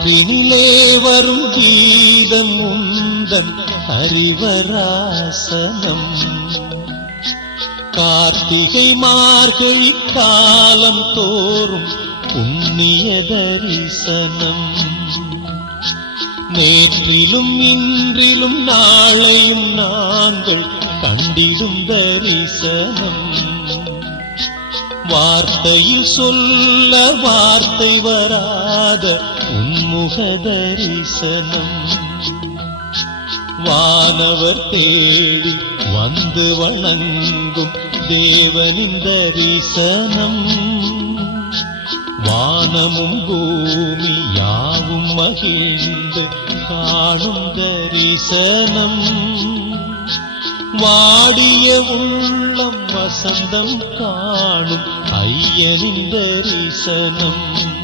காற்றினிலே வரும் கீதம் உந்தன் ஹரிவராசனம். கார்த்திகை மார்கழி காலம் தோறும் புண்ணிய தரிசனம். நேற்றிலும் இன்றிலும் நாளையும் நாங்கள் கண்டிடும் தரிசனம். வார்த்தையில் சொல்ல வார்த்தை வராத உன்முக தரிசனம். வானவர் தேடி வந்து வணங்கும் தேவனின் தரிசனம். வானமும் பூமி யாவும் மகிழ்ந்து காணும் தரிசனம். வாடிய உள்ளம் வசந்தம் காணும் ஐயனின் தரிசனம்.